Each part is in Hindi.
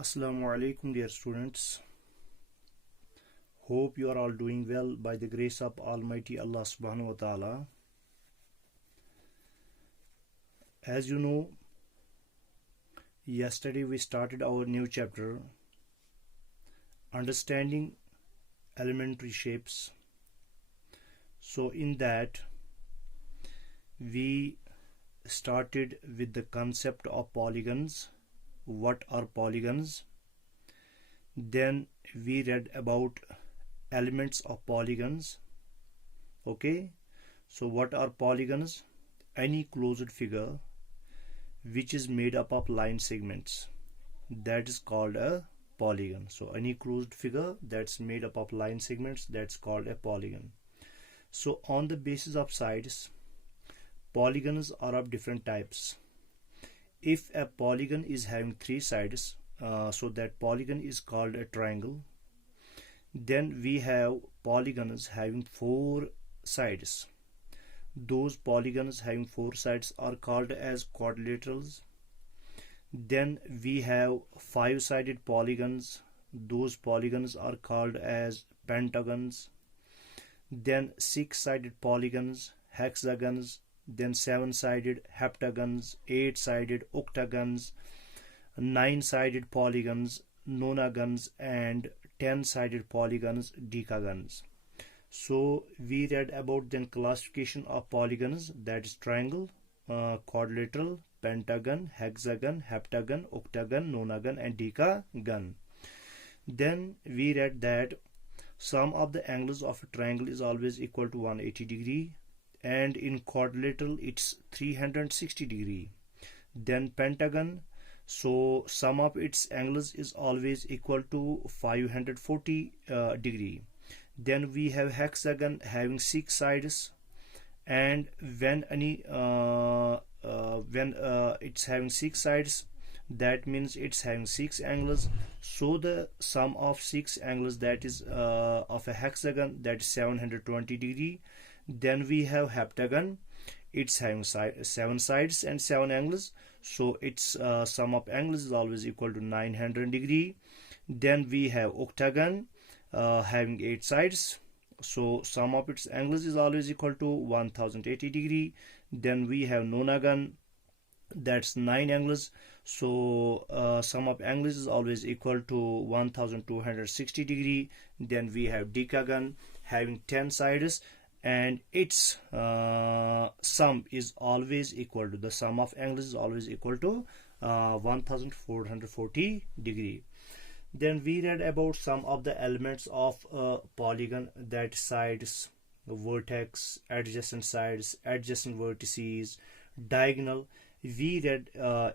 Assalamu alaikum, dear students. Hope you are all doing well by the grace of Almighty Allah subhanahu wa ta'ala. As you know, yesterday we started our new chapter, Understanding Elementary Shapes. So in that, we started with the concept of polygons. What are polygons? Then we read about elements of polygons. Okay, so what are polygons? Any closed figure which is made up of line segments, that is called a polygon. So any closed figure that's made up of line segments, that's called a polygon. So on the basis of sides, polygons are of different types. If a polygon is having three sides, so that polygon is called a triangle. Then we have polygons having four sides. Those polygons having four sides are called as quadrilaterals. Then we have five-sided polygons. Those polygons are called as pentagons. Then six-sided polygons, hexagons. Then seven-sided heptagons, eight-sided octagons, nine-sided polygons, nonagons, and 10-sided polygons, decagons. So we read about then classification of polygons, that is triangle, quadrilateral, pentagon, hexagon, heptagon, octagon, nonagon, and decagon. Then we read that sum of the angles of a triangle is always equal to 180 degree, and in quadrilateral it's 360 degree. Then pentagon, so sum of its angles is always equal to 540 degree. Then we have hexagon having six sides, and when it's having six sides, that means it's having six angles. So the sum of six angles, that is of a hexagon, that is 720 degree. Then we have heptagon, it's having seven sides and seven angles, so its sum of angles is always equal to 900 degree. Then we have octagon having eight sides, so sum of its angles is always equal to 1080 degree. Then we have nonagon, that's nine angles, so sum of angles is always equal to 1260 degree. Then we have decagon having 10 sides, and its sum is always equal to, the sum of angles is always equal to 1440 degree. Then we read about some of the elements of a polygon, that sides, vertex, adjacent sides, adjacent vertices, diagonal. We read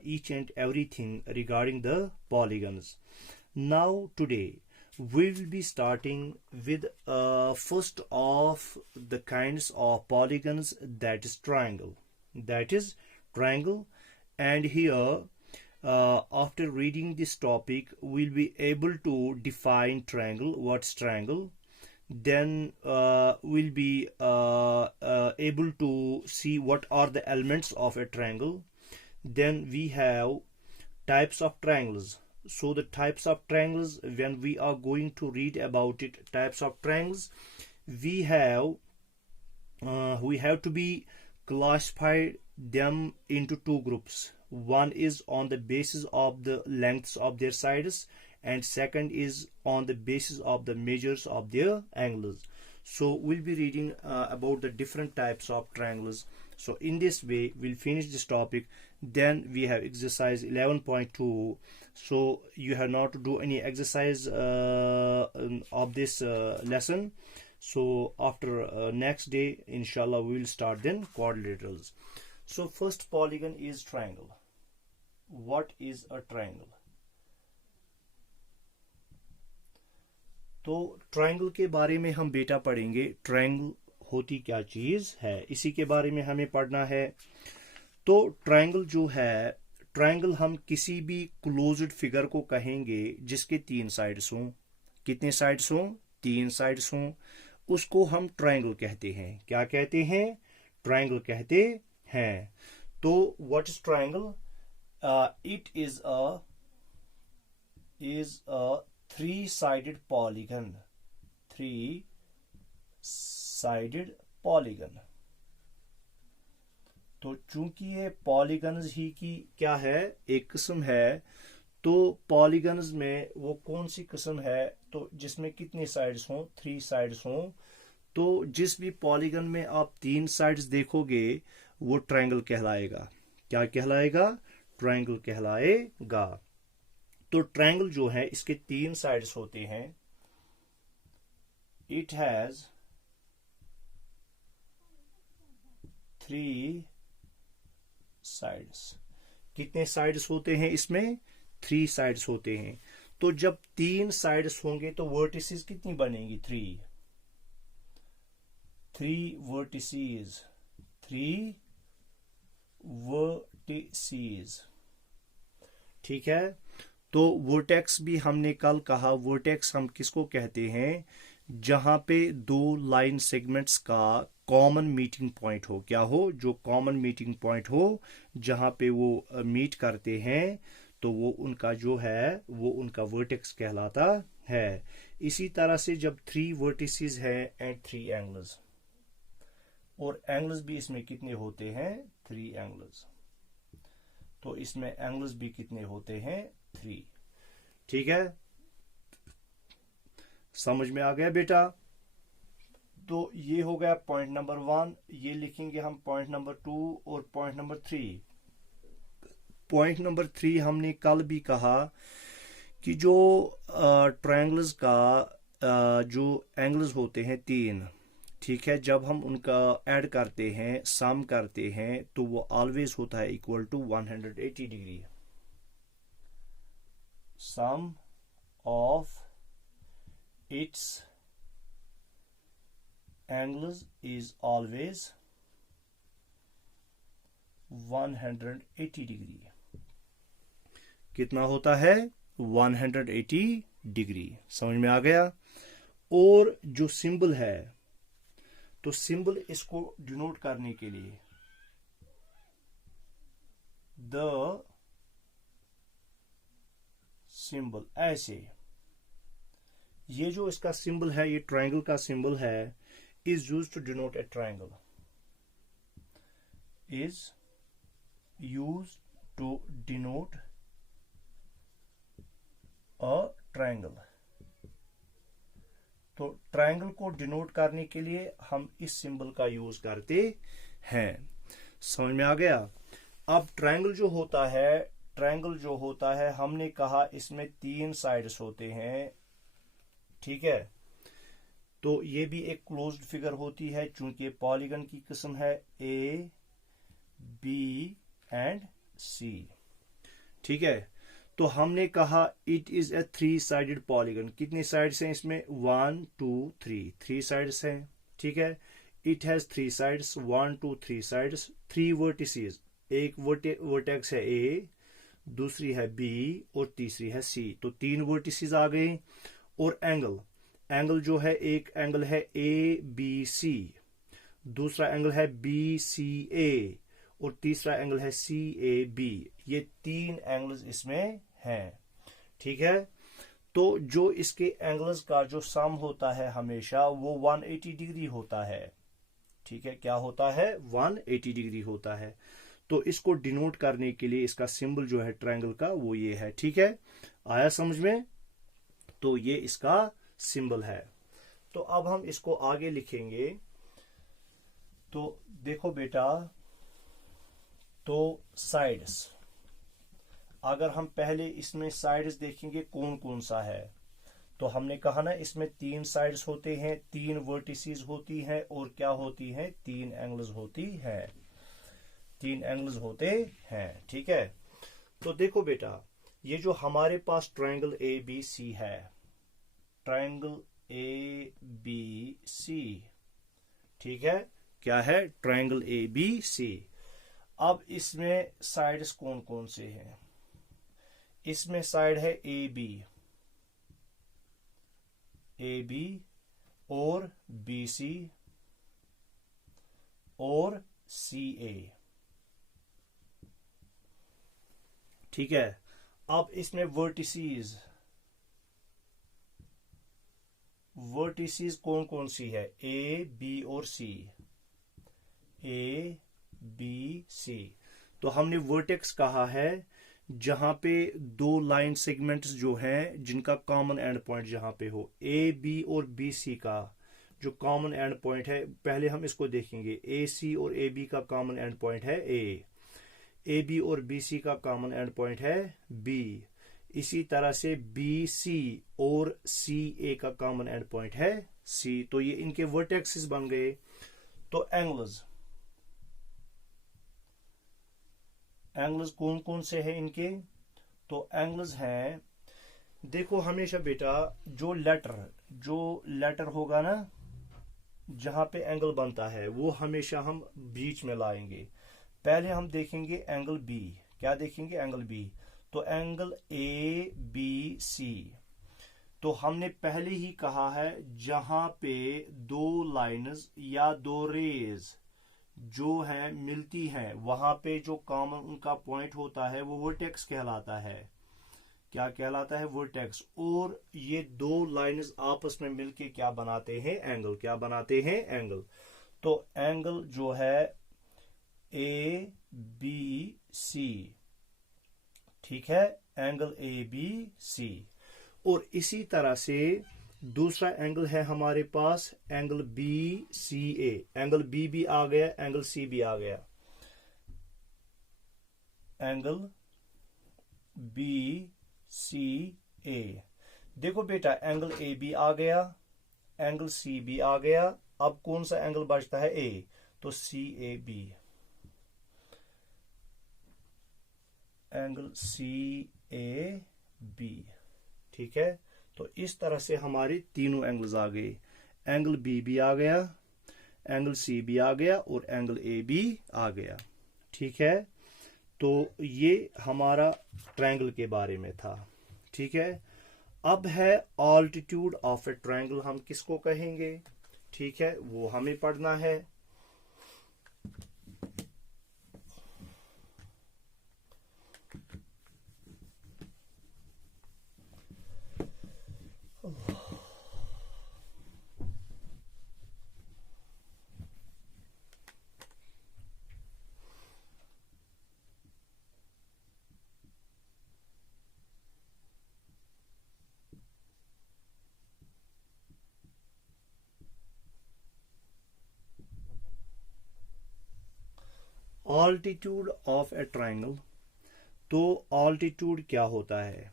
each and everything regarding the polygons. Now today we will be starting with first of the kinds of polygons, that is triangle. And here after reading this topic, we'll be able to define triangle. What's triangle? Then we'll be able to see what are the elements of a triangle. Then we have types of triangles. So the types of triangles, when we are going to read about it, types of triangles, we have to be classified them into two groups. One is on the basis of the lengths of their sides, and second is on the basis of the measures of their angles. So we'll be reading about the different types of triangles. So in this way we'll finish this topic. Then we have exercise 11.2. so you have not to do any exercise of this lesson. So after next day, inshallah, we will start then quadrilaterals. So first polygon is triangle. What is a triangle? तो ट्रायंगल के बारे में हम बेटा पढ़ेंगे, ट्रायंगल होती क्या चीज है, इसी के बारे में हमें पढ़ना है। तो ट्रायंगल जो है, ट्रायंगल हम किसी भी क्लोज्ड फिगर को कहेंगे जिसके तीन साइड्स हों। कितने साइड्स हों? तीन साइड्स हों, उसको हम ट्रायंगल कहते हैं। क्या कहते हैं? ट्रायंगल कहते हैं। तो what is triangle? It is a is a three-sided polygon. Three-sided polygon. तो चूंकि ये पॉलीगन्स ही की क्या है, एक किस्म है, तो पॉलीगन्स में वो कौन सी किस्म है, तो जिसमें कितनी साइड्स हों, 3 साइड्स हों। तो जिस भी पॉलीगन में आप 3 साइड्स देखोगे वो ट्रायंगल कहलाएगा। क्या कहलाएगा? ट्रायंगल कहलाएगा। तो ट्रायंगल जो है इसके 3 साइड्स होते हैं। It has 3 sides. कितने साइड्स होते हैं इसमें? 3 साइड्स होते हैं। तो जब 3 साइड्स होंगे तो वर्टिसेस कितनी बनेंगी? 3 वर्टिसेस। 3 वर्टिसेस। ठीक है। तो वर्टेक्स भी हमने कल कहा, वर्टेक्स हम किसको कहते हैं? जहां पे 2 लाइन सेगमेंट्स का कॉमन मीटिंग पॉइंट हो। क्या हो? जो कॉमन मीटिंग पॉइंट हो, जहां पे वो मीट करते हैं, तो वो उनका जो है वो उनका वर्टेक्स कहलाता है। इसी तरह से जब 3 वर्टिसेस है एंड 3 एंगल्स, और एंगल्स भी इसमें कितने होते हैं? 3 एंगल्स। तो इसमें एंगल्स भी कितने होते हैं? 3। ठीक है, समझ में आ गया बेटा? तो ये हो गया पॉइंट नंबर 1। ये लिखेंगे हम पॉइंट नंबर 2 और पॉइंट नंबर 3। पॉइंट नंबर 3 हमने कल भी कहा कि जो ट्रायंगल्स का जो एंगल्स होते हैं 3, ठीक है, जब हम उनका ऐड करते हैं, सम करते हैं, तो वो ऑलवेज होता है equal to 180 degree. Sum of its angles is always 180 degree. कितना होता है? 180 डिग्री। समझ में आ गया? और जो सिंबल है, तो सिंबल इसको डिनोट करने के लिए द सिंबल ऐसे, ये जो इसका सिंबल है, ये ट्रायंगल का सिंबल है, is used to denote a triangle. Is used to denote a triangle. तो ट्रायंगल को डिनोट करने के लिए हम इस सिंबल का यूज करते हैं। समझ में आ गया? अब ट्रायंगल जो होता है हमने कहा इसमें 3 साइड्स होते हैं। ठीक है, तो ये भी एक क्लोज्ड फिगर होती है, चूंकि पॉलीगन की किस्म है ए, बी एंड सी। ठीक है, तो हमने कहा it is a 3 sided polygon. कितनी साइड्स हैं इसमें? 1 2 3, 3 साइड्स हैं। ठीक है, it has 3 sides, 1 2 3 sides, 3 vertices. एक वर्टेक्स है ए, दूसरी है बी और तीसरी है सी। तो 3 वर्टिसेस आ गए। और एंगल जो है, एक एंगल है ए बी सी, दूसरा एंगल है बी सी ए, और तीसरा एंगल है सी ए बी। ये 3 एंगल्स इसमें हैं। ठीक है, तो जो इसके एंगल्स का जो सम होता है हमेशा वो 180 डिग्री होता है। ठीक है, क्या होता है? 180 डिग्री होता है। तो इसको डिनोट करने के लिए इसका सिंबल जो है ट्रायंगल का वो ये है। ठीक है, आया समझ में? तो ये इसका सिंबल है। तो अब हम इसको आगे लिखेंगे। तो देखो बेटा, तो साइड्स, अगर हम पहले इसमें साइड्स देखेंगे कौन कौन सा है, तो हमने कहा ना इसमें 3 साइड्स होते हैं, 3 वर्टिसेस होती हैं, और क्या होती हैं? 3 एंगल्स होती हैं। 3 एंगल्स होते हैं। ठीक है, तो देखो बेटा, ये जो हमारे पास ट्रायंगल ए बी सी है, ट्रायंगल ए बी सी, ठीक है, क्या है? Triangle A B C. अब इसमें साइड्स कौन कौन से हैं? इसमें साइड है ए बी और बी सी और सी ए। ठीक है, अब इसमें वर्टिसेस वर्टिसेस कौन कौन सी है, ए बी और सी, ए बी सी। तो हमने वर्टेक्स कहा है जहां पे दो लाइन सेगमेंट्स जो हैं जिनका कॉमन एंड पॉइंट जहां पे हो, ए बी और बी सी का जो कॉमन एंड पॉइंट है, पहले हम इसको देखेंगे। ए सी और ए बी का कॉमन एंड पॉइंट है ए बी और बी सी का कॉमन एंड पॉइंट है बी। इसी तरह से बी सी और सी ए का कॉमन एंड पॉइंट है सी। तो ये इनके वर्टेक्सेस बन गए। तो एंगल्स कौन कौन से हैं इनके, तो एंगल्स हैं, देखो हमेशा बेटा जो लेटर होगा ना जहां पे एंगल बनता है वो हमेशा हम बीच में लाएंगे। पहले हम देखेंगे एंगल बी, क्या देखेंगे, एंगल बी। तो एंगल ए बी सी, तो हमने पहले ही कहा है जहां पे दो लाइन्स या दो रेज जो है मिलती हैं वहां पे जो कॉमन उनका पॉइंट होता है वो वर्टेक्स कहलाता है। क्या कहलाता है, वर्टेक्स। और ये दो लाइन्स आपस में मिलके क्या बनाते हैं, एंगल। क्या बनाते हैं, एंगल। तो एंगल जो है ए बी सी, ठीक है, एंगल ए बी सी। और इसी तरह से दूसरा एंगल है हमारे पास एंगल बी सी ए। एंगल बी भी आ गया, एंगल सी भी आ गया। एंगल बी सी ए, देखो बेटा एंगल ए बी आ गया, एंगल सी भी आ गया। अब कौन सा एंगल बचता है, ए, तो C A B, angle C A B, ठीक है। तो इस तरह से हमारे तीनों एंगल्स आ गए। एंगल बी भी आ गया, एंगल सी भी आ गया और एंगल ए भी आ गया, ठीक है। तो ये हमारा ट्रायंगल के बारे में था, ठीक है। अब है ऑल्टीट्यूड ऑफ ए ट्रायंगल, हम किसको कहेंगे, ठीक है, वो हमें पढ़ना है। ऑल्टीट्यूड ऑफ ए ट्रायंगल, तो ऑल्टीट्यूड क्या होता है,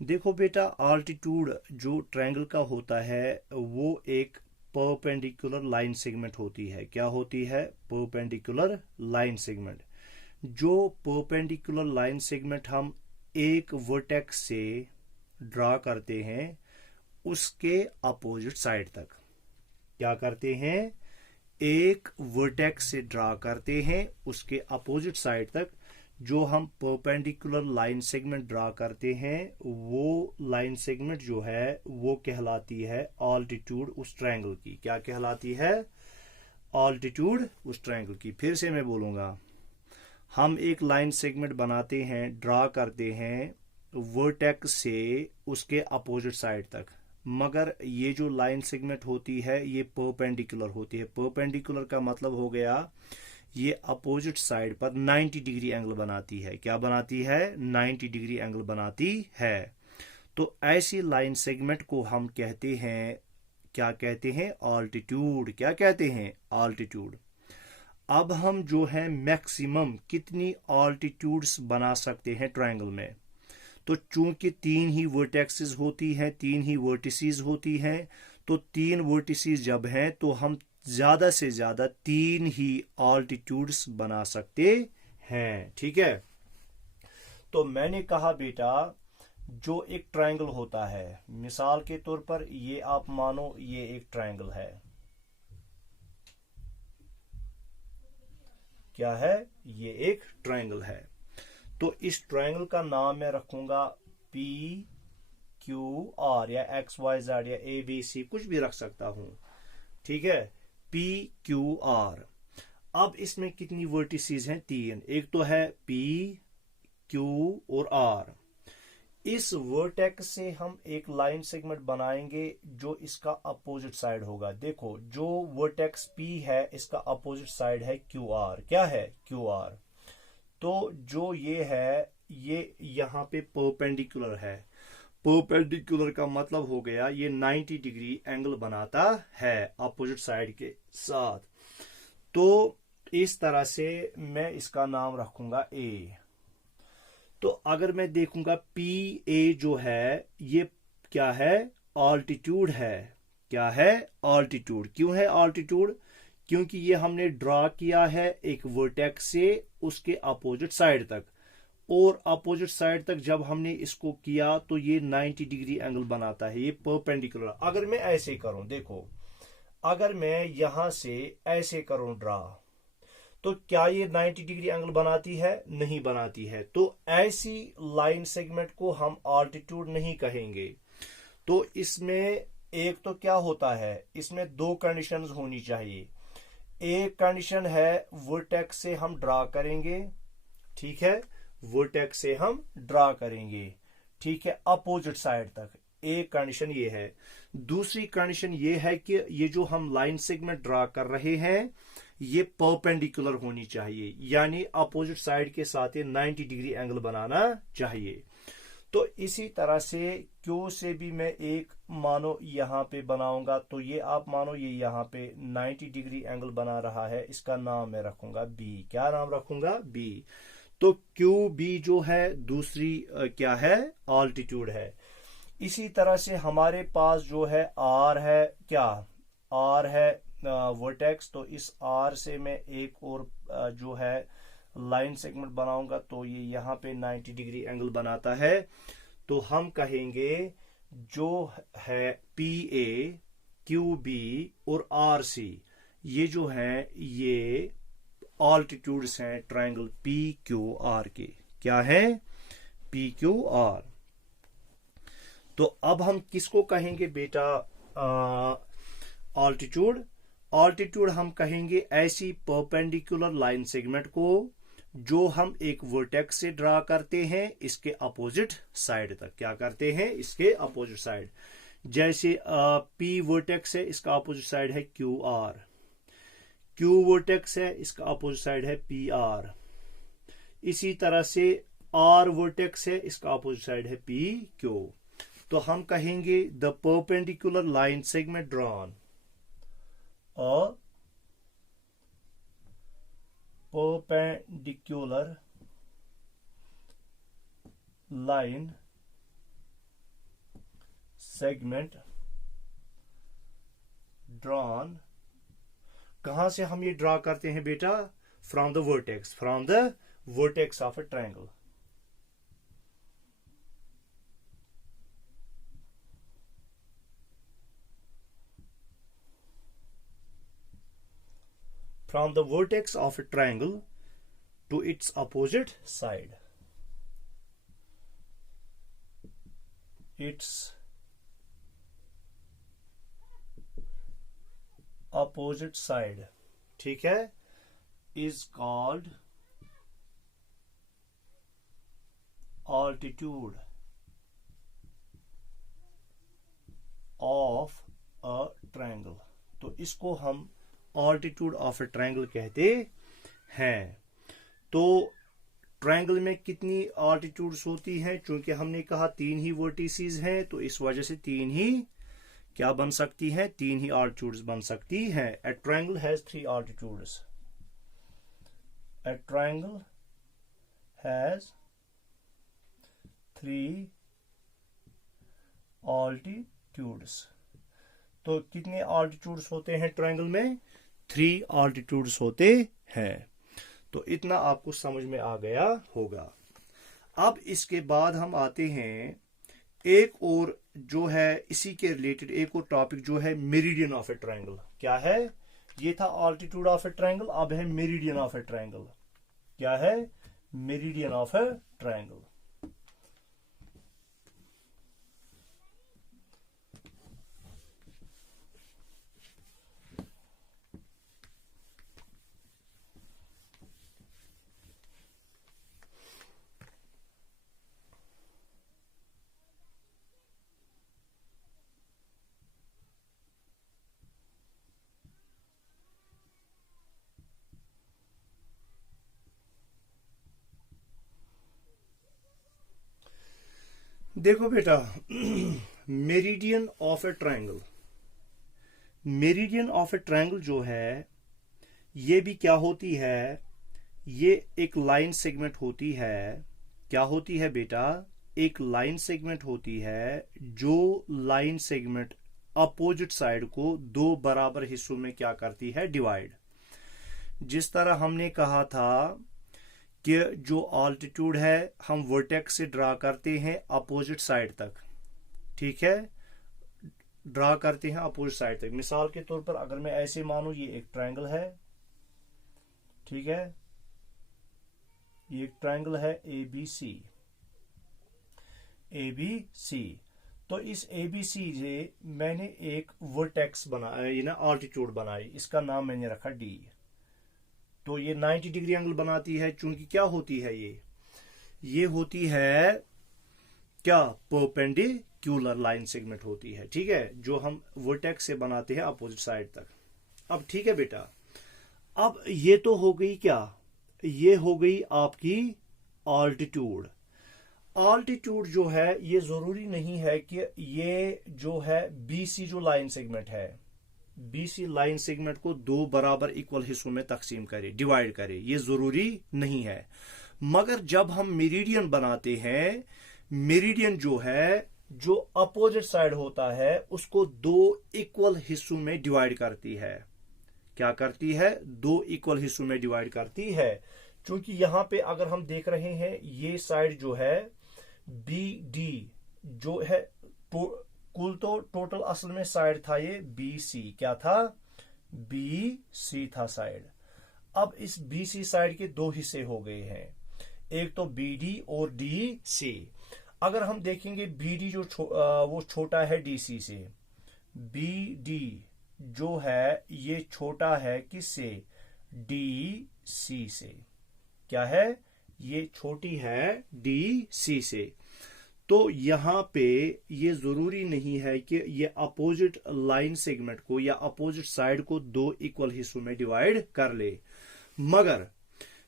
देखो बेटा ऑल्टीट्यूड जो ट्रायंगल का होता है वो एक परपेंडिकुलर लाइन सेगमेंट होती है। क्या होती है, परपेंडिकुलर लाइन सेगमेंट। जो परपेंडिकुलर लाइन सेगमेंट हम एक वर्टेक्स से ड्रा करते हैं उसके अपोजिट साइड तक, क्या करते हैं, एक वर्टेक्स से ड्रा करते हैं उसके अपोजिट साइड तक जो हम परपेंडिकुलर लाइन सेगमेंट ड्रा करते हैं वो लाइन सेगमेंट जो है वो कहलाती है ऑल्टीट्यूड उस ट्रायंगल की। क्या कहलाती है, ऑल्टीट्यूड उस ट्रायंगल की। फिर से मैं बोलूंगा, हम एक लाइन सेगमेंट बनाते हैं, ड्रा करते हैं वर्टेक्स से उसके अपोजिट साइड तक, मगर ये जो लाइन सेगमेंट होती है ये परपेंडिकुलर होती है। परपेंडिकुलर का मतलब हो गया ये अपोजिट साइड पर 90 डिग्री एंगल बनाती है। क्या बनाती है, 90 डिग्री एंगल बनाती है। तो ऐसी लाइन सेगमेंट को हम कहते हैं, क्या कहते हैं, ऑल्टीट्यूड। क्या कहते हैं, ऑल्टीट्यूड। अब हम जो है मैक्सिमम कितनी ऑल्टीट्यूड्स बना सकते हैं ट्रायंगल में, तो चूंकि तीन ही वर्टेक्सेस होती हैं, तीन ही वर्टिसेस होती हैं, तो तीन वर्टिसेस जब हैं तो हम ज्यादा से ज्यादा तीन ही ऑल्टीट्यूड्स बना सकते हैं, ठीक है। तो मैंने कहा बेटा जो एक ट्रायंगल होता है, मिसाल के तौर पर ये आप मानो ये एक ट्रायंगल है, क्या है, ये एक ट्रायंगल है। तो इस ट्रायंगल का नाम मैं रखूंगा पी क्यू आर या एक्स वाई जेड या ए बी सी, कुछ भी रख सकता हूं, ठीक है, पी क्यू आर। अब इसमें कितनी वर्टिसेस हैं, तीन। एक तो है पी क्यू और आर, इस वर्टेक्स से हम एक लाइन सेगमेंट बनाएंगे जो इसका अपोजिट साइड होगा। देखो जो वर्टेक्स P है इसका अपोजिट साइड है QR। क्या है? QR। तो जो ये है ये यहाँ पे परपेंडिकुलर है। परपेंडिकुलर का मतलब हो गया ये 90 डिग्री एंगल बनाता है अपोजिट साइड के साथ। तो इस तरह से मैं इसका नाम रखूंगा A। तो अगर मैं देखूंगा PA जो है ये क्या है? ऑल्टीट्यूड है। क्या है? ऑल्टीट्यूड। क्यों है ऑल्टीट्यूड? क्योंकि ये हमने ड्रॉ किया है एक वर्टेक्स से उसके अपोजिट साइड तक, और अपोजिट साइड तक जब हमने इसको किया तो ये 90 डिग्री एंगल बनाता है, ये परपेंडिकुलर। अगर मैं ऐसे करूं, देखो अगर मैं यहां से ऐसे करूं ड्रा, तो क्या ये 90 डिग्री एंगल बनाती है? नहीं बनाती है। तो ऐसी लाइन सेगमेंट को हम ऑल्टीट्यूड नहीं कहेंगे। तो इसमें एक तो क्या होता है, इसमें दो कंडीशंस होनी चाहिए। एक कंडीशन है वर्टेक्स से हम ड्रा करेंगे, ठीक है, वर्टेक्स से हम ड्रा करेंगे, ठीक है, अपोजिट साइड तक। एक कंडीशन ये है। दूसरी कंडीशन ये है कि ये जो हम लाइन सेगमेंट ड्रा कर रहे हैं ये परपेंडिकुलर होनी चाहिए, यानी अपोजिट साइड के साथ ये 90 डिग्री एंगल बनाना चाहिए। तो इसी तरह से क्यू से भी मैं एक मानो यहां पे बनाऊंगा, तो ये आप मानो ये यहां पे 90 डिग्री एंगल बना रहा है, इसका नाम मैं रखूंगा B। क्या नाम रखूंगा? B। तो QB जो है दूसरी क्या है? ऑल्टीट्यूड है। इसी तरह से हमारे पास जो है R है, क्या R है वर्टेक्स। तो इस R से मैं एक और जो है लाइन सेगमेंट बनाऊंगा, तो ये यहाँ पे 90 डिग्री एंगल बनाता है। तो हम कहेंगे जो है PA, QB और RC ये जो है ये ऑल्टीट्यूड्स हैं ट्रायंगल PQR के। क्या है? PQR। तो अब हम किसको कहेंगे बेटा ऑल्टीट्यूड? ऑल्टीट्यूड हम कहेंगे ऐसी परपेंडिकुलर लाइन सेगमेंट को जो हम एक वर्टेक्स से ड्रा करते हैं इसके अपोजिट साइड तक। क्या करते हैं? इसके अपोजिट साइड। जैसे P वर्टेक्स है, इसका अपोजिट साइड है QR। Q वर्टेक्स है, इसका अपोजिट साइड है PR। इसी तरह से R वर्टेक्स है, इसका अपोजिट साइड है PQ। तो हम कहेंगे the perpendicular line segment drawn, और perpendicular line segment drawn। कहां से हम ये ड्रा करते हैं बेटा? From the vertex, from the vertex of a triangle. From the vertex of a triangle to its opposite side. Its opposite side, ठीक है, is called altitude of a triangle। तो इसको हम ऑल्टीट्यूड ऑफ ए ट्रायंगल कहते हैं। तो ट्रायंगल में कितनी ऑल्टीट्यूड्स होती हैं? क्योंकि हमने कहा 3 ही वर्टिसेस हैं, तो इस वजह से 3 ही क्या बन सकती हैं? 3 ही ऑल्टीट्यूड्स बन सकती हैं। ए triangle has 3 altitudes. A triangle has 3 altitudes. तो कितने ऑल्टीट्यूड्स होते हैं ट्रायंगल में? 3 ऑल्टीट्यूड्स होते हैं। तो इतना आपको समझ में आ गया होगा। अब इसके बाद हम आते हैं एक और जो है इसी के रिलेटेड एक और टॉपिक जो है मेरिडियन ऑफ ए ट्रायंगल। क्या है? ये था ऑल्टीट्यूड ऑफ ए ट्रायंगल, अब है मेरिडियन ऑफ ए ट्रायंगल। क्या है? Meridian of a triangle. देखो बेटा, meridian of a triangle, meridian of a triangle जो है ये भी क्या होती है, ये एक लाइन सेगमेंट होती है। क्या होती है बेटा, एक लाइन सेगमेंट होती है जो लाइन सेगमेंट अपोजिट साइड को दो बराबर हिस्सों में क्या करती है, डिवाइड। जिस तरह हमने कहा था कि जो ऑल्टीट्यूड है हम वर्टेक्स से ड्रा करते हैं अपोजिट साइड तक, ठीक है, ड्रा करते हैं अपोजिट साइड तक। मिसाल के तौर पर अगर मैं ऐसे मानूं ये एक ट्रायंगल है, ठीक है, ये एक ट्रायंगल है ए बी सी, ए बी सी। तो इस ए बी सी से मैंने एक वर्टेक्स बनाया, ये ना ऑल्टीट्यूड बनाई, इसका नाम मैंने रखा डी। तो ये 90 डिग्री एंगल बनाती है, चूंकि क्या होती है ये होती है क्या, परपेंडिकुलर लाइन सेगमेंट होती है, ठीक है, जो हम वर्टेक्स से बनाते हैं अपोजिट साइड तक। अब ठीक है बेटा, अब ये तो हो गई क्या, ये हो गई आपकी ऑल्टीट्यूड। ऑल्टीट्यूड जो है ये जरूरी नहीं है कि ये जो है बीसी जो लाइन सेगमेंट है, बीसी लाइन सेगमेंट को दो बराबर इक्वल हिस्सों में तकसीम करे, डिवाइड करे, ये जरूरी नहीं है। मगर जब हम मेरिडियन बनाते हैं, मेरिडियन जो है जो अपोजिट साइड होता है उसको दो इक्वल हिस्सों में डिवाइड करती है। क्या करती है, दो इक्वल हिस्सों में डिवाइड करती है। क्योंकि यहां पे अगर हम देख रहे हैं ये साइड जो है बी डी जो है, कुल तो टोटल असल में साइड था ये बी सी, क्या था, बी सी था साइड। अब इस बी सी साइड के दो हिस्से हो गए हैं, एक तो बी डी और डी सी। अगर हम देखेंगे बी डी जो वो छोटा है डी सी से, बी डी जो है ये छोटा है किससे, डी सी से, क्या है, ये छोटी है डी सी से। तो यहां पे ये जरूरी नहीं है कि ये अपोजिट लाइन सेगमेंट को या अपोजिट साइड को दो इक्वल हिस्सों में डिवाइड कर ले। मगर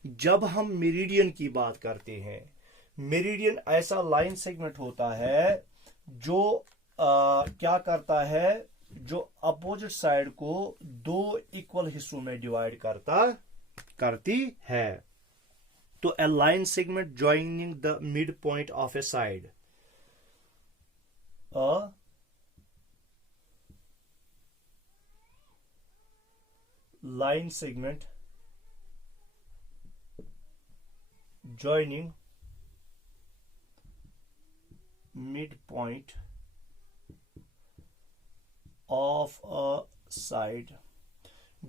जब हम मेरिडियन की बात करते हैं, मेरिडियन ऐसा लाइन सेगमेंट होता है जो क्या करता है, जो अपोजिट साइड को दो इक्वल हिस्सों में डिवाइड करती है। तो a line segment joining the midpoint of a side, a line segment joining midpoint of a side,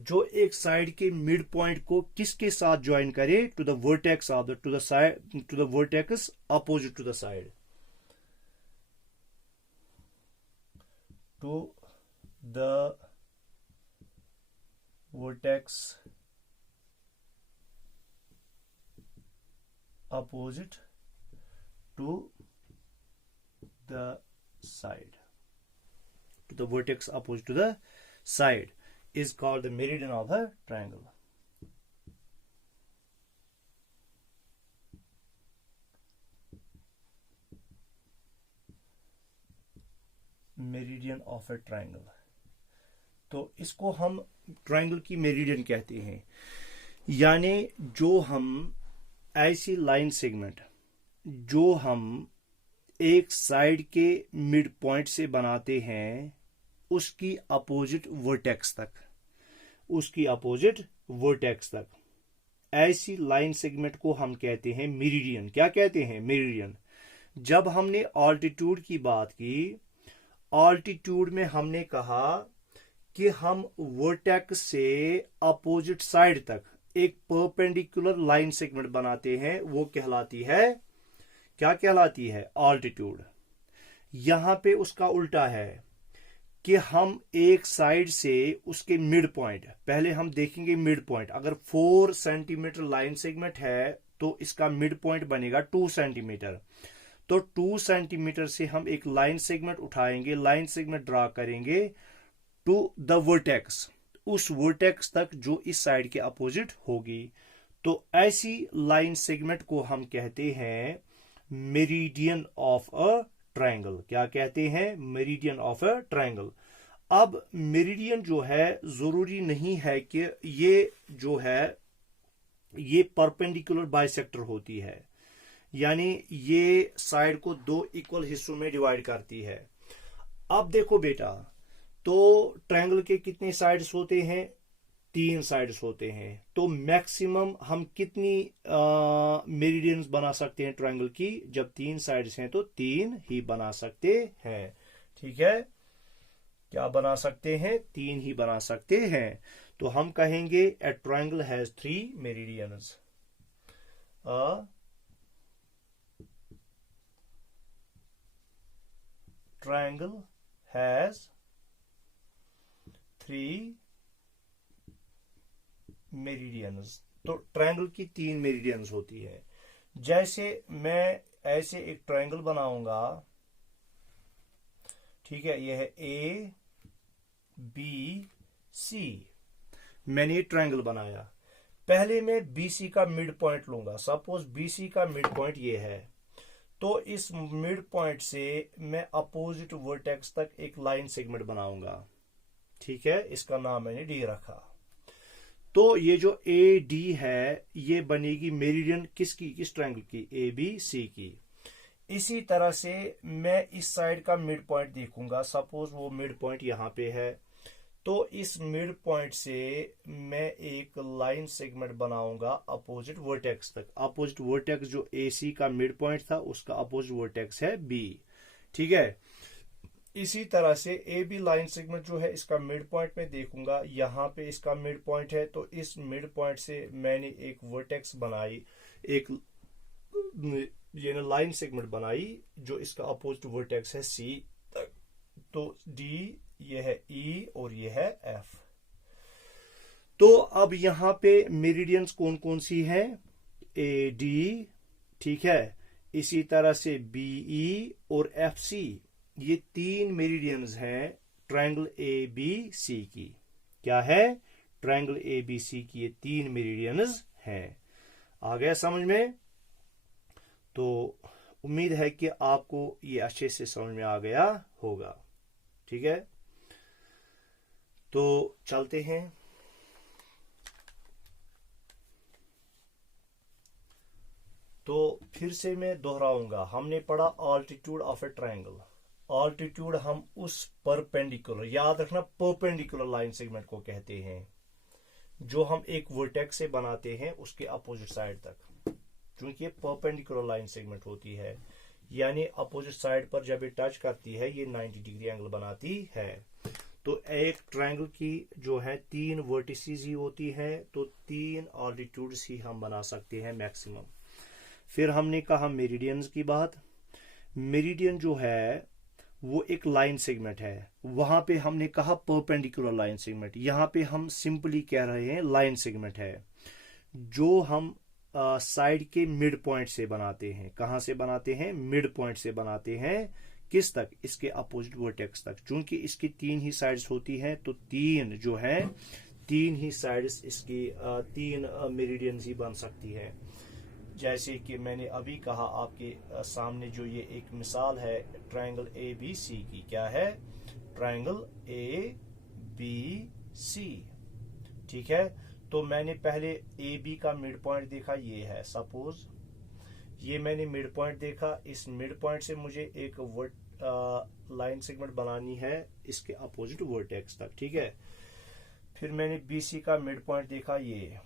जो एक साइड के मिड पॉइंट को किसके साथ ज्वाइन करे, to the vertex of the, to the side, to the vertex opposite to the side, to the vertex opposite to the side, to the vertex opposite to the side is called the meridian of a triangle. Meridian of a triangle, तो इसको हम ट्रायंगल की मेरिडियन कहते हैं। यानी जो हम ऐसी लाइन सेगमेंट जो हम एक साइड के मिड पॉइंट से बनाते हैं उसकी अपोजिट वर्टेक्स तक, उसकी अपोजिट वर्टेक्स तक, ऐसी लाइन सेगमेंट को हम कहते हैं मेरिडियन। क्या कहते हैं, मेरिडियन। जब हमने ऑल्टीट्यूड की बात की, ऑल्टीट्यूड में हमने कहा कि हम वर्टेक्स से अपोजिट साइड तक एक परपेंडिकुलर लाइन सेगमेंट बनाते हैं, वो कहलाती है, क्या कहलाती है, ऑल्टीट्यूड। यहां पे उसका उल्टा है कि हम एक साइड से उसके मिड पॉइंट, पहले हम देखेंगे मिड पॉइंट, अगर 4 सेंटीमीटर लाइन सेगमेंट है तो इसका मिड पॉइंट बनेगा 2 सेंटीमीटर। तो 2 सेंटीमीटर से हम एक लाइन सेगमेंट उठाएंगे, लाइन सेगमेंट ड्रा करेंगे टू द वर्टेक्स, उस वर्टेक्स तक जो इस साइड के अपोजिट होगी। तो ऐसी लाइन सेगमेंट को हम कहते हैं मेरिडियन ऑफ अ ट्रायंगल। क्या कहते हैं? Meridian of a triangle. अब मेरिडियन जो है जरूरी नहीं है कि ये जो है ये परपेंडिकुलर बाइसेक्टर होती है, यानी ये साइड को दो इक्वल हिस्सों में डिवाइड करती है। अब देखो बेटा, तो ट्रायंगल के कितने साइड्स होते हैं? 3 साइड्स होते हैं। तो मैक्सिमम हम कितनी मेरिडियंस बना सकते हैं ट्रायंगल की? जब 3 साइड्स हैं तो 3 ही बना सकते हैं। ठीक है, क्या बना सकते हैं? 3 ही बना सकते हैं। तो हम कहेंगे ए triangle has 3 meridians. A triangle has 3 meridians. तो ट्रायंगल की 3 मेरिडियंस होती है। जैसे मैं ऐसे एक ट्रायंगल बनाऊंगा, ठीक है, यह है ए बी सी। मैंने ये ट्रायंगल बनाया। पहले मैं बी सी का मिड पॉइंट लूंगा। सपोज बी सी का मिड पॉइंट ये है, तो इस मिड पॉइंट से मैं अपोजिट वर्टेक्स तक एक लाइन सेगमेंट बनाऊंगा। ठीक है, इसका नाम मैंने डी रखा। तो ये जो ए डी है ये बनेगी मेरिडियन किसकी? किस ट्रायंगल की? ए बी सी की। इसी तरह से मैं इस साइड का मिड पॉइंट देखूंगा। सपोज वो मिड पॉइंट यहां पे है, तो इस मिड पॉइंट से मैं एक लाइन सेगमेंट बनाऊंगा अपोजिट वर्टेक्स तक। अपोजिट वर्टेक्स जो ए सी का मिड पॉइंट था उसका अपोजिट वर्टेक्स है बी। ठीक है, इसी तरह से ए बी लाइन सेगमेंट जो है इसका मिड पॉइंट में देखूंगा। यहां पे इसका मिड पॉइंट है, तो इस मिड पॉइंट से मैंने एक वर्टेक्स बनाई, एक ये लाइन सेगमेंट बनाई जो इसका अपोजिट वर्टेक्स है सी तक। तो डी, ये है ई और ये है एफ। तो अब यहां पे मेरिडियंस कौन कौन सी है? ए डी, ठीक है, इसी तरह से बी ई और एफ सी। ये 3 मेरिडियंस हैं ट्रायंगल ए बी सी की। क्या है? ट्रायंगल ए बी सी की ये 3 मेरिडियंस हैं। आ गया समझ में? तो उम्मीद है कि आपको ये अच्छे से समझ में आ गया होगा। ठीक है, तो चलते हैं। तो फिर से मैं दोहराऊंगा। हमने पढ़ा altitude of a triangle. Altitude हम उस परपेंडिकुलर, याद रखना, परपेंडिकुलर लाइन सेगमेंट को कहते हैं जो हम एक वर्टेक्स से बनाते हैं उसके अपोजिट साइड तक, क्योंकि ये परपेंडिकुलर लाइन सेगमेंट होती है, यानी अपोजिट साइड पर जब ये टच करती है ये 90 डिग्री एंगल बनाती है। तो एक ट्रायंगल की जो है 3 वर्टिसेस ही होती है, तो 3 ऑल्टीट्यूड्स ही हम बना सकते हैं मैक्सिमम। फिर हमने कहा मेरिडियंस की बात। मेरिडियन जो है वो एक लाइन सेगमेंट है, वहां पे हमने कहा परपेंडिकुलर लाइन सेगमेंट, यहां पे हम सिंपली कह रहे हैं लाइन सेगमेंट है जो हम साइड के मिड पॉइंट से बनाते हैं। कहां से बनाते हैं? मिड पॉइंट से बनाते हैं। किस तक? इसके अपोजिट वर्टेक्स तक। चूंकि इसकी 3 ही साइड्स होती हैं, तो 3 जो है 3 ही साइड्स इसकी 3 मेरिडियंस ही बन सकती है। जैसे कि मैंने अभी कहा आपके सामने जो ये एक मिसाल है ट्रायंगल ए बी सी की। क्या है? Triangle A B C. ठीक है, तो मैंने पहले ए बी का मिड पॉइंट देखा, ये है। सपोज ये मैंने मिड पॉइंट देखा, इस मिड पॉइंट से मुझे एक लाइन सेगमेंट बनानी है इसके अपोजिट वर्टेक्स तक। ठीक है, फिर मैंने बी सी का मिड पॉइंट देखा, ये,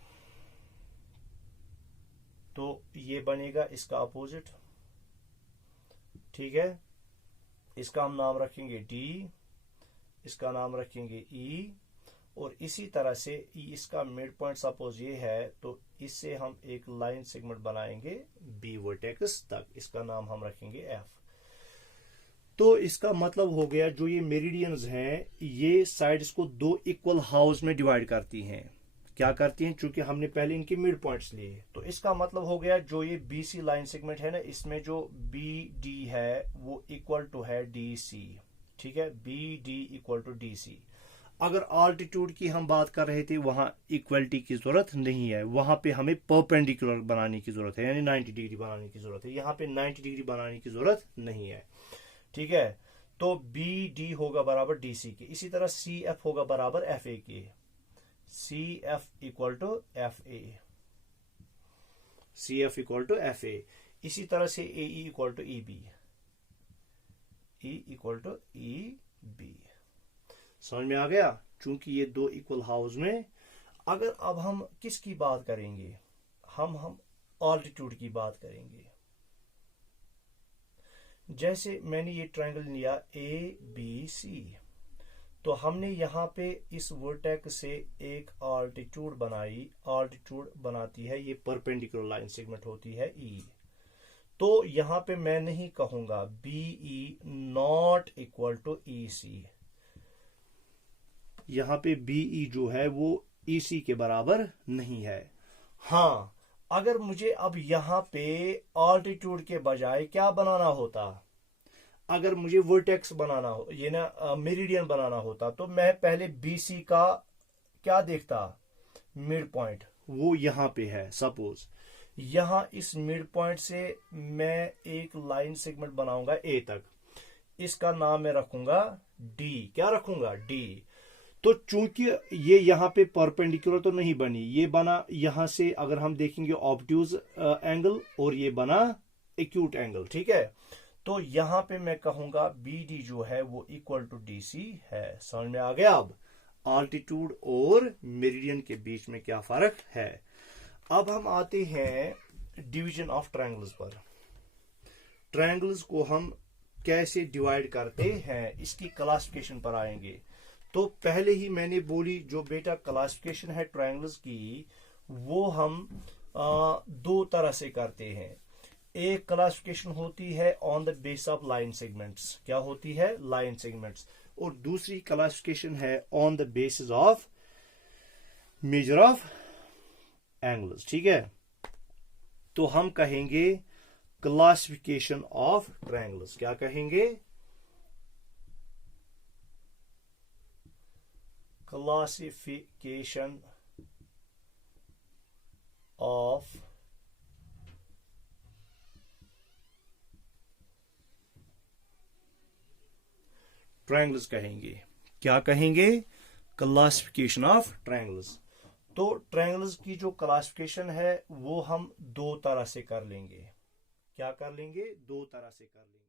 तो ये बनेगा इसका अपोजिट। ठीक है, इसका हम नाम रखेंगे डी, इसका नाम रखेंगे ई, और इसी तरह से इसका मिड पॉइंट सपोज ये है, तो इससे हम एक लाइन सेगमेंट बनाएंगे बी वर्टेक्स तक, इसका नाम हम रखेंगे एफ। तो इसका मतलब हो गया जो ये मेरिडियंस हैं ये साइड्स को 2 इक्वल हाउस में डिवाइड करती हैं। क्या करती हैं? चूंकि हमने पहले इनके मिड पॉइंट्स लिए, तो इसका मतलब हो गया जो ये बी सी लाइन सेगमेंट है ना, इसमें जो बी डी है वो इक्वल टू है डी सी। ठीक है, B D equal to D C. अगर ऑल्टीट्यूड की हम बात कर रहे थे वहां इक्वलिटी की जरूरत नहीं है, वहां पे हमें परपेंडिकुलर बनाने की जरूरत है, यानी 90 डिग्री बनाने की जरूरत है। यहाँ पे 90 डिग्री बनाने की जरूरत नहीं है। ठीक है, तो बी डी होगा बराबर डी सी के। इसी तरह सी एफ होगा बराबर एफ ए के, C F equal to F A, C F equal to F A. इसी तरह से A E equal to E B, E equal to E B. समझ में आ गया? चूंकि ये दो इक्वल हाउस में, अगर अब हम किसकी बात करेंगे, हम ऑल्टीट्यूड की बात करेंगे। जैसे मैंने ये ट्रायंगल लिया ए बी सी, तो हमने यहाँ पे इस वर्टेक्स से एक ऑल्टीट्यूड बनाई, ऑल्टीट्यूड बनाती है ये परपेंडिकुलर लाइन सेगमेंट होती है ई। तो यहाँ पे मैं नहीं कहूंगा B E not equal to E C, यहाँ पे बी ई जो है वो ई सी के बराबर नहीं है। हाँ, अगर मुझे अब यहाँ पे ऑल्टीट्यूड के बजाय क्या बनाना होता, अगर मुझे वर्टेक्स बनाना हो, ये ना मेरिडियन बनाना होता, तो मैं पहले बीसी का क्या देखता, मिड पॉइंट, वो यहाँ पे है। सपोज यहां इस मिड पॉइंट से मैं एक लाइन सेगमेंट बनाऊंगा ए तक, इसका नाम मैं रखूंगा डी। क्या रखूंगा? डी। तो चूंकि ये यहाँ पे परपेंडिकुलर तो नहीं बनी, ये बना यहां से अगर हम देखेंगे ऑब्ट्यूज एंगल, और ये बना एक्यूट एंगल। ठीक है, तो यहां पे मैं कहूंगा बी डी जो है वो इक्वल टू डी सी है। समझ में आ गया? अब ऑल्टीट्यूड और मेरिडियन के बीच में क्या फर्क है। अब हम आते हैं डिवीजन ऑफ ट्रायंगल्स पर। ट्रायंगल्स को हम कैसे डिवाइड करते हैं, इसकी क्लासिफिकेशन पर आएंगे। तो पहले ही मैंने बोली जो बेटा क्लासिफिकेशन है ट्रायंगल्स की, वो हम दो तरह से करते हैं। एक क्लासिफिकेशन होती है on the base of line segments, क्या होती है? Line segments. और दूसरी क्लासिफिकेशन है on the basis of measure of angles. ठीक है, तो हम कहेंगे क्लासिफिकेशन ऑफ ट्रायंगल्स। क्या कहेंगे? क्लासिफिकेशन ऑफ ट्रायंगल्स कहेंगे। क्या कहेंगे? Classification of triangles. तो ट्रायंगल्स की जो क्लासिफिकेशन है वो हम दो तरह से कर लेंगे। क्या कर लेंगे? दो तरह से कर लेंगे।